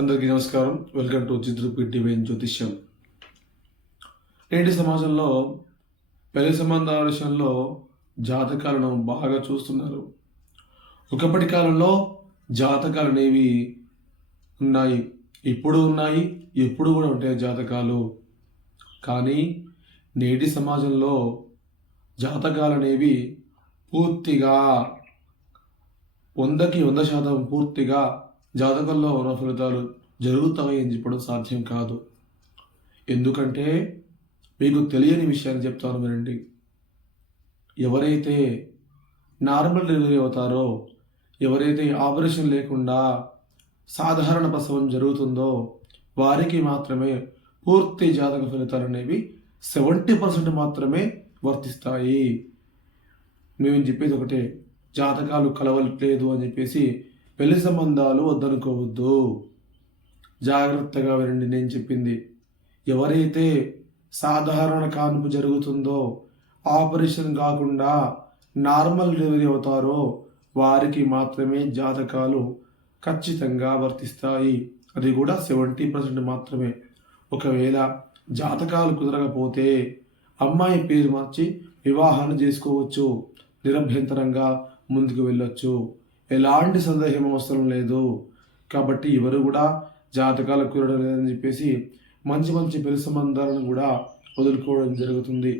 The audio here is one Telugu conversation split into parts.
అందరికీ నమస్కారం. వెల్కమ్ టు చిత్రపి డివైన్ జ్యోతిష్యం. నేటి సమాజంలో పెళ్లి సంబంధాల విషయంలో జాతకాలను బాగా చూస్తున్నారు. ఒకప్పటి కాలంలో జాతకాలు అనేవి ఉన్నాయి, ఇప్పుడు ఉన్నాయి, ఎప్పుడు కూడా ఉంటాయి జాతకాలు. కానీ నేటి సమాజంలో జాతకాలు అనేవి పూర్తిగా 100కి 100% పూర్తిగా జాతకంలో ఉన్న ఫలితాలు జరుగుతాయి అని చెప్పడం సాధ్యం కాదు. ఎందుకంటే మీకు తెలియని విషయాన్ని చెప్తాను వినండి. ఎవరైతే నార్మల్ డెలివరీ అవుతారో, ఎవరైతే ఆపరేషన్ లేకుండా సాధారణ ప్రసవం జరుగుతుందో వారికి మాత్రమే పూర్తి జాతక ఫలితాలు అనేవి 70% మాత్రమే వర్తిస్తాయి. మేము చెప్పేది ఒకటే, జాతకాలు కలవట్లేదు అని చెప్పేసి పెళ్లి సంబంధాలు వద్దనుకోవద్దు. జాగ్రత్తగా వినండి నేను చెప్పింది. ఎవరైతే సాధారణ కాన్పు జరుగుతుందో, ఆపరేషన్ కాకుండా నార్మల్ డెలివరీ అవుతారో వారికి మాత్రమే జాతకాలు ఖచ్చితంగా వర్తిస్తాయి. అది కూడా 70% మాత్రమే. ఒకవేళ జాతకాలు కుదరకపోతే అమ్మాయి పేరు మార్చి వివాహాన్ని చేసుకోవచ్చు, నిరభ్యంతరంగా ముందుకు వెళ్ళొచ్చు. ఎలాంటి సందేహం అవసరం లేదు. కాబట్టి ఎవరు కూడా జాతకాలు కుదరడం లేదని చెప్పేసి మంచి మంచి పెళ్లి సంబంధాలను కూడా వదులుకోవడం జరుగుతుంది.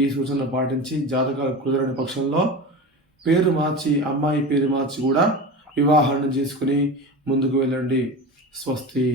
ఈ సూచనలు పాటించి జాతకాలు కుదరని పక్షంలో పేరు మార్చి, అమ్మాయి పేరు మార్చి కూడా వివాహాన్ని చేసుకుని ముందుకు వెళ్ళండి. స్వస్తి.